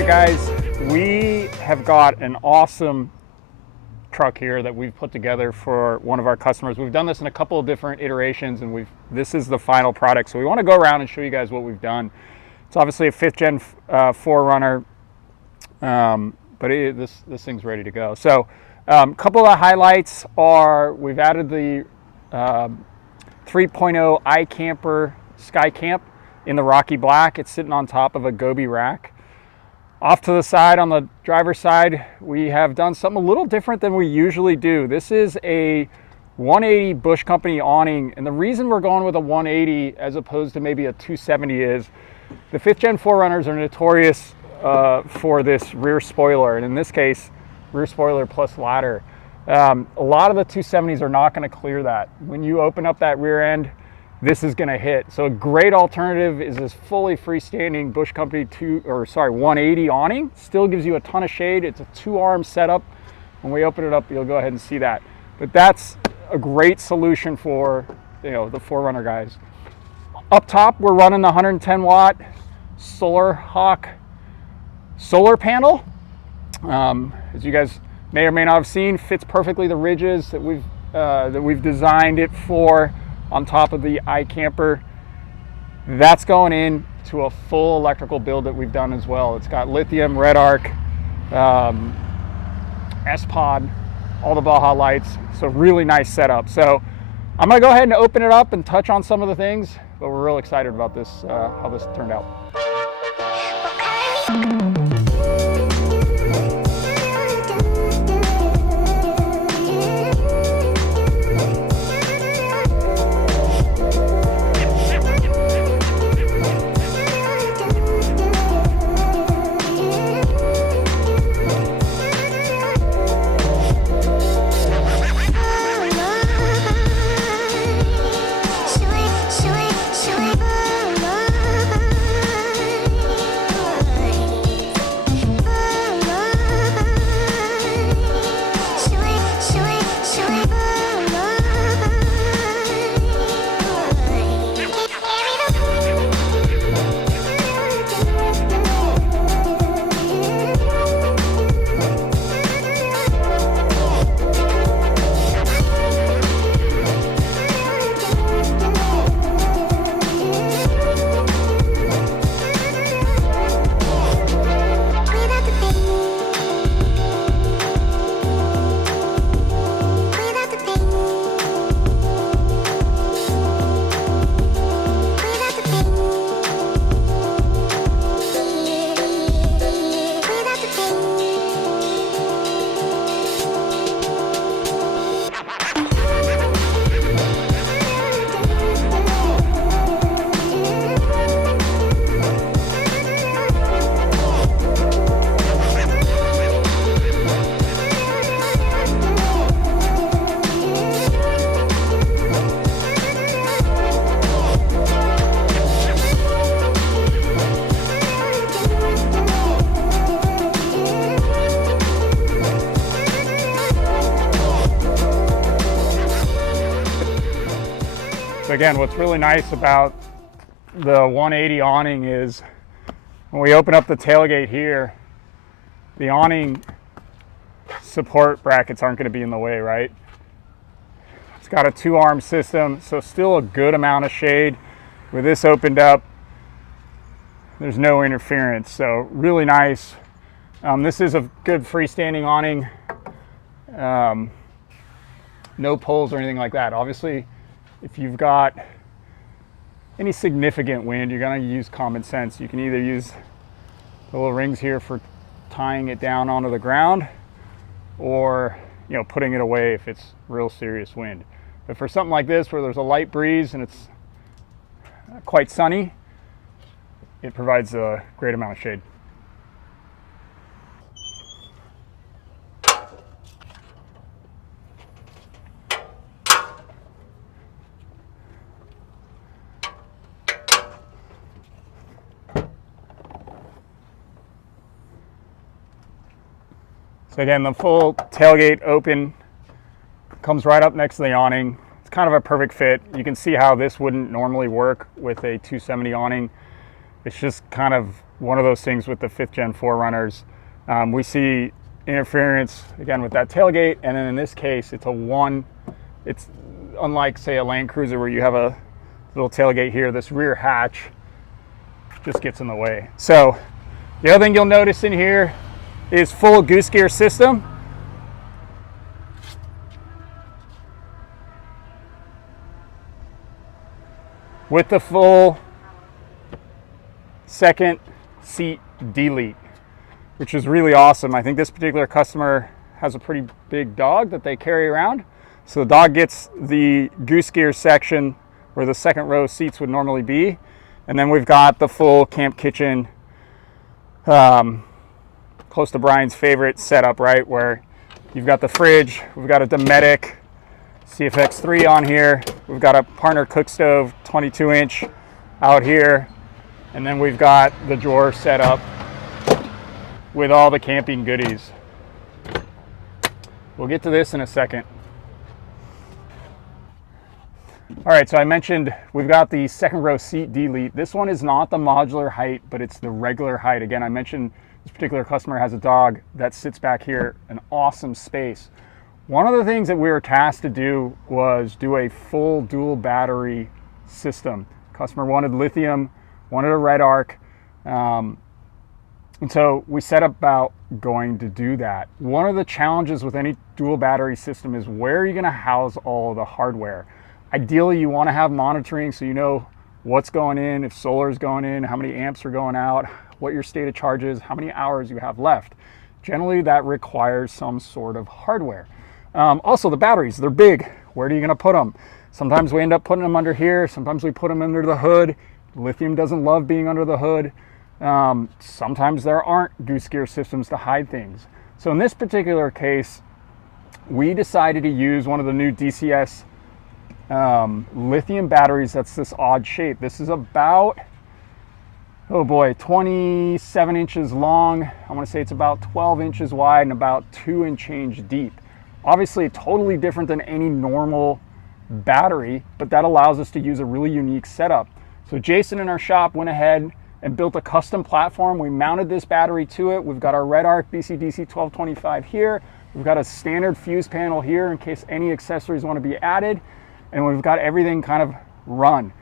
right, guys, we have got an awesome truck here that we've put together for one of our customers. We've done this in a couple of different iterations, and this is the final product. So we want to go around and show you guys what we've done. It's obviously a 5th gen 4Runner, but this thing's ready to go. So a couple of highlights are we've added the 3.0 iCamper Sky Camp in the Rocky Black. It's sitting on top of a Gobi rack. Off to the side, on the driver's side, we have done something a little different than we usually do. This is a 180 Bush Company awning, and the reason we're going with a 180 as opposed to maybe a 270 is the 5th gen 4Runners are notorious for this rear spoiler, and in this case, rear spoiler plus ladder. A lot of the 270s are not going to clear that. When you open up that rear end, this is going to hit. So a great alternative is this fully freestanding Bush Company 180 awning. Still gives you a ton of shade. It's a 2-arm setup. When we open it up, you'll go ahead and see that. But that's a great solution for the 4Runner guys. Up top, we're running the 110 watt Solar Hawk solar panel. As you guys may or may not have seen, fits perfectly the ridges that we've designed it for. On top of the iCamper, that's going in to a full electrical build that we've done as well. It's got lithium, red arc, S-Pod, all the Baja lights. So really nice setup. So I'm gonna go ahead and open it up and touch on some of the things, but we're real excited about this, how this turned out. So again, what's really nice about the 180 awning is when we open up the tailgate here, the awning support brackets aren't going to be in the way, right? It's got a 2-arm system, so still a good amount of shade. With this opened up, there's no interference, so really nice. This is a good freestanding awning. No poles or anything like that. Obviously, if you've got any significant wind, you're going to use common sense. You can either use the little rings here for tying it down onto the ground, or putting it away if it's real serious wind. But for something like this where there's a light breeze and it's quite sunny, it provides a great amount of shade. So again, the full tailgate open comes right up next to the awning. It's kind of a perfect fit. You can see how this wouldn't normally work with a 270 awning. It's just kind of one of those things with the 5th gen 4Runners. We see interference again with that tailgate, and then in this case it's it's unlike say a Land Cruiser where you have a little tailgate here. This rear hatch just gets in the way. So the other thing you'll notice in here is full goose gear system. With the full second seat delete, which is really awesome. I think this particular customer has a pretty big dog that they carry around. So the dog gets the goose gear section where the second row seats would normally be. And then we've got the full camp kitchen, close to Brian's favorite setup, right? Where you've got the fridge, we've got a Dometic CFX3 on here. We've got a partner cook stove, 22-inch out here. And then we've got the drawer set up with all the camping goodies. We'll get to this in a second. All right, so I mentioned we've got the second row seat delete. This one is not the modular height, but it's the regular height. Again, I mentioned this particular customer has a dog that sits back here, an awesome space. One of the things that we were tasked to do was do a full dual battery system. Customer wanted lithium, wanted a red arc, and so we set about going to do that. One of the challenges with any dual battery system is where are you going to house all of the hardware? Ideally, you want to have monitoring so you know what's going in, if solar is going in, how many amps are going out, what your state of charge is, how many hours you have left. Generally, that requires some sort of hardware. Also, the batteries, they're big. Where are you going to put them? Sometimes we end up putting them under here. Sometimes we put them under the hood. Lithium doesn't love being under the hood. Sometimes there aren't goose gear systems to hide things. So in this particular case, we decided to use one of the new DCS lithium batteries that's this odd shape. This is about, oh boy, 27 inches long. I want to say it's about 12 inches wide and about 2 and change deep. Obviously totally different than any normal battery, but that allows us to use a really unique setup. So Jason in our shop went ahead and built a custom platform. We mounted this battery to it. We've got our red arc BCDC 1225 here. We've got a standard fuse panel here in case any accessories want to be added. And we've got everything kind of run.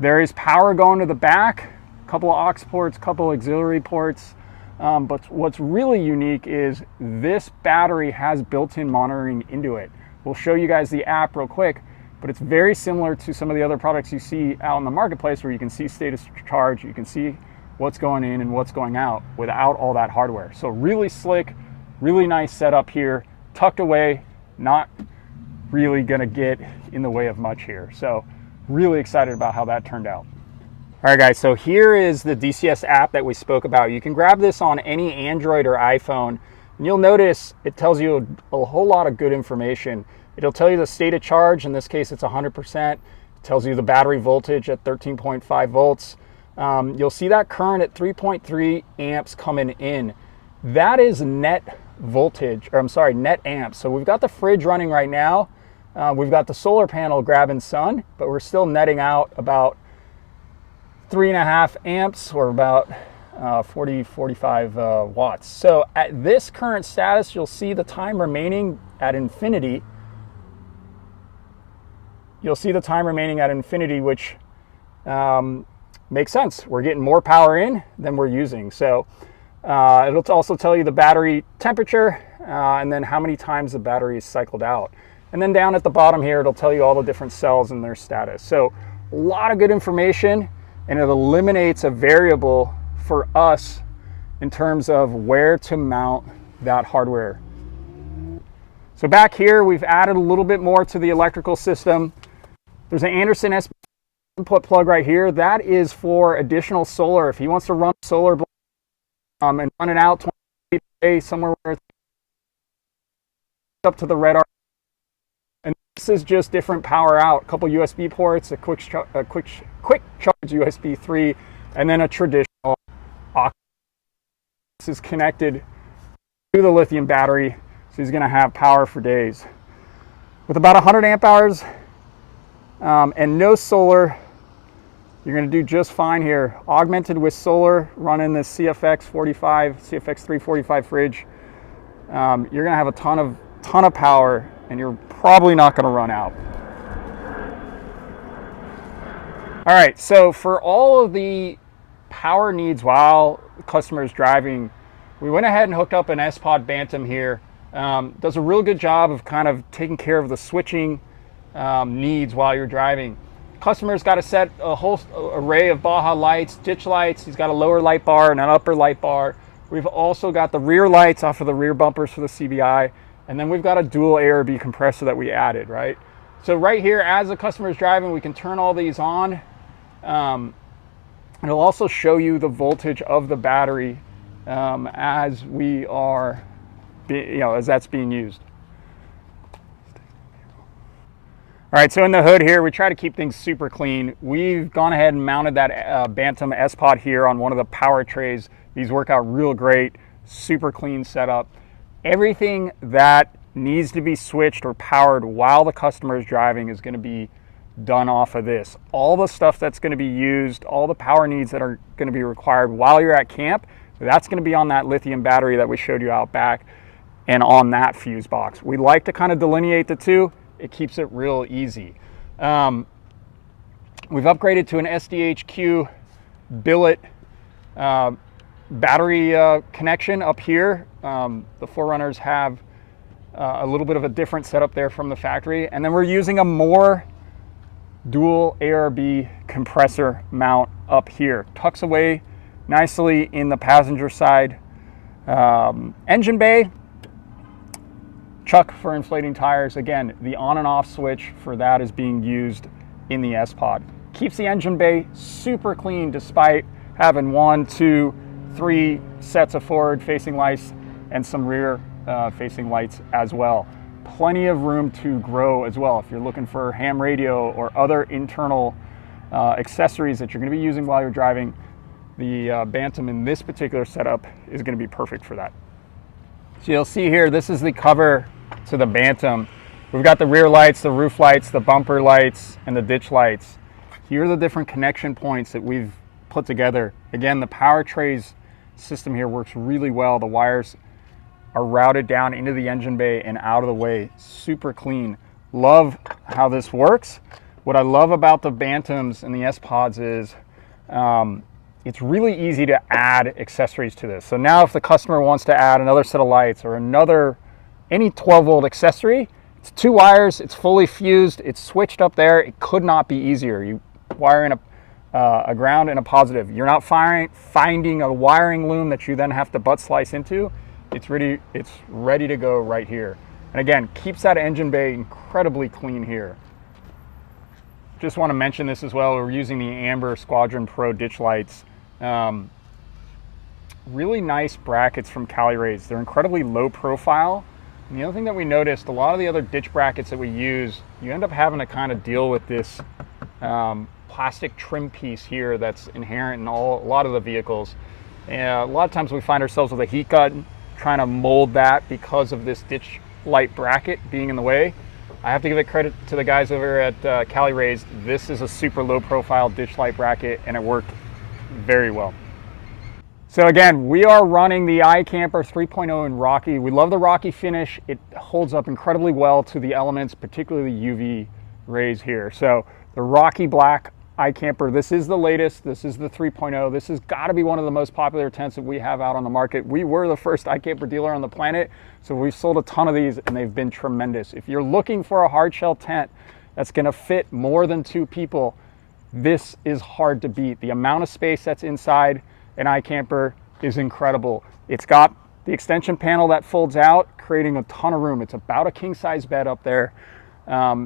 There is power going to the back, a couple of aux ports, a couple of auxiliary ports. But what's really unique is this battery has built-in monitoring into it. We'll show you guys the app real quick, but it's very similar to some of the other products you see out in the marketplace where you can see status charge, you can see what's going in and what's going out without all that hardware. So really slick, really nice setup here, tucked away, not really gonna get in the way of much here. So really excited about how that turned out. All right guys, so here is the DCS app that we spoke about. You can grab this on any Android or iPhone, and you'll notice it tells you a whole lot of good information. It'll tell you the state of charge, in this case it's 100%. It tells you the battery voltage at 13.5 volts. You'll see that current at 3.3 amps coming in. That is net voltage, or I'm sorry, net amps. So we've got the fridge running right now. We've got the solar panel grabbing sun, but we're still netting out about 3.5 amps or about 45 watts. So at this current status, you'll see the time remaining at infinity. You'll see the time remaining at infinity, which makes sense. We're getting more power in than we're using. So it'll also tell you the battery temperature and then how many times the battery is cycled out. And then down at the bottom here, it'll tell you all the different cells and their status. So a lot of good information, and it eliminates a variable for us in terms of where to mount that hardware. So back here, we've added a little bit more to the electrical system. There's an Anderson SP input plug right here. That is for additional solar. If he wants to run solar and run it out 20 feet away somewhere where it's up to the red arc. And this is just different power out. A couple USB ports, a quick charge USB 3, and then a traditional aux. This is connected to the lithium battery, so he's going to have power for days. With about 100 amp hours and no solar, you're going to do just fine here. Augmented with solar, running this CFX 345 fridge. You're going to have a ton of power, and you're probably not going to run out. All right, so for all of the power needs while the customer is driving, we went ahead and hooked up an S-Pod Bantam here. Does a real good job of kind of taking care of the switching needs while you're driving. Customer's got to set a whole array of Baja lights, ditch lights. He's got a lower light bar and an upper light bar. We've also got the rear lights off of the rear bumpers for the CBI. And then we've got a dual ARB compressor that we added, right? So right here, as the customer is driving, we can turn all these on. It'll also show you the voltage of the battery as we are, as that's being used. All right, so in the hood here, we try to keep things super clean. We've gone ahead and mounted that Bantam S-Pod here on one of the power trays. These work out real great, super clean setup. Everything that needs to be switched or powered while the customer is driving is going to be done off of this. All the stuff that's going to be used, all the power needs that are going to be required while you're at camp, that's going to be on that lithium battery that we showed you out back and on that fuse box. We like to kind of delineate the two. It keeps it real easy. We've upgraded to an SDHQ billet battery connection up here. The 4Runners have a little bit of a different setup there from the factory. And then we're using a more dual ARB compressor mount up here. Tucks away nicely in the passenger side engine bay. Chuck for inflating tires. Again, the on and off switch for that is being used in the S-Pod. Keeps the engine bay super clean despite having 1, 2, 3 sets of forward facing lights and some rear facing lights as well. Plenty of room to grow as well if you're looking for ham radio or other internal accessories that you're going to be using while you're driving. The Bantam in this particular setup is going to be perfect for that. So you'll see here, this is the cover to the Bantam. We've got the rear lights, the roof lights, the bumper lights, and the ditch lights. Here are the different connection points that we've put together. Again, the power trays system here works really well. The wires are routed down into the engine bay and out of the way. Super clean. Love how this works. What I love about the Bantams and the S-Pods is it's really easy to add accessories to this. So now if the customer wants to add another set of lights or any 12-volt accessory, it's 2 wires, it's fully fused, it's switched up there. It could not be easier. You wire in a ground and a positive. You're not finding a wiring loom that you then have to butt slice into. It's ready to go right here. And again, keeps that engine bay incredibly clean here. Just want to mention this as well. We're using the Amber Squadron Pro ditch lights. Really nice brackets from Cali-Rays. They're incredibly low profile. And the other thing that we noticed, a lot of the other ditch brackets that we use, you end up having to kind of deal with this plastic trim piece here that's inherent in a lot of the vehicles. And a lot of times we find ourselves with a heat gun trying to mold that because of this ditch light bracket being in the way. I have to give it credit to the guys over at Cali-Rays. This is a super low profile ditch light bracket and it worked very well. So again, we are running the iCamper 3.0 in Rocky. We love the Rocky finish. It holds up incredibly well to the elements, particularly UV rays here. So the Rocky Black iCamper, this is the latest. This is the 3.0. This has got to be one of the most popular tents that we have out on the market. We were the first iCamper dealer on the planet, so we've sold a ton of these and they've been tremendous. If you're looking for a hard shell tent that's going to fit more than 2 people, this is hard to beat. The amount of space that's inside an iCamper is incredible. It's got the extension panel that folds out, creating a ton of room. It's about a king size bed up there.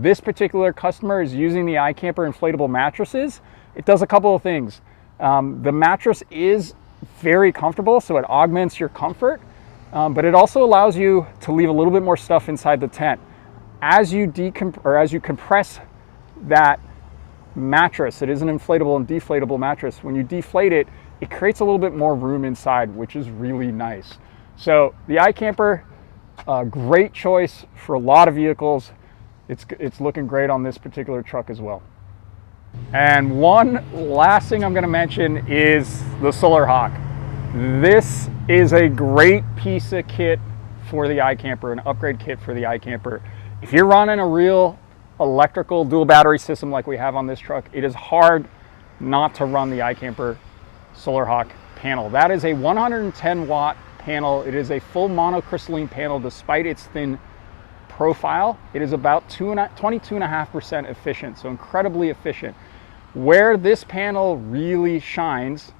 This particular customer is using the iCamper inflatable mattresses. It does a couple of things. The mattress is very comfortable, so it augments your comfort, but it also allows you to leave a little bit more stuff inside the tent. As you compress that mattress, it is an inflatable and deflatable mattress. When you deflate it, it creates a little bit more room inside, which is really nice. So the iCamper, great choice for a lot of vehicles. It's looking great on this particular truck as well. And one last thing I'm going to mention is the Solar Hawk. This is a great piece of kit for the iCamper, an upgrade kit for the iCamper. If you're running a real electrical dual battery system like we have on this truck, it is hard not to run the iCamper Solar Hawk panel. That is a 110 watt panel. It is a full monocrystalline panel. Despite its thin profile, it is about 22.5% efficient, so incredibly efficient. Where this panel really shines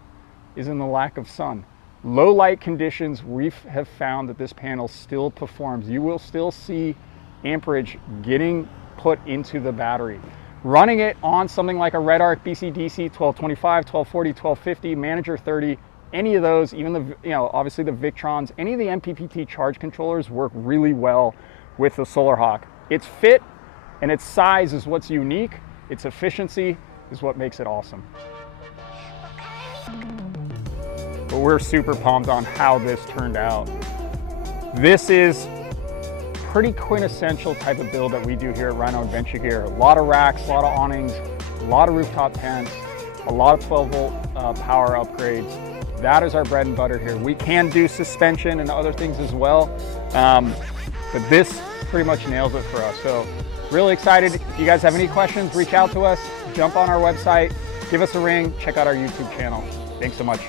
is in the lack of sun. Low light conditions, we have found that this panel still performs. You will still see amperage getting put into the battery. Running it on something like a Red Arc BCDC 1225, 1240, 1250, Manager 30, any of those, even the, obviously the Victrons, any of the MPPT charge controllers work really well with the Solar Hawk. Its fit and its size is what's unique. Its efficiency is what makes it awesome. But we're super pumped on how this turned out. This is pretty quintessential type of build that we do here at Rhino Adventure Gear. A lot of racks, a lot of awnings, a lot of rooftop tents, a lot of 12 volt power upgrades. That is our bread and butter here. We can do suspension and other things as well, but this pretty much nails it for us. So really excited. If you guys have any questions, reach out to us, jump on our website, give us a ring, check out our YouTube channel. Thanks so much.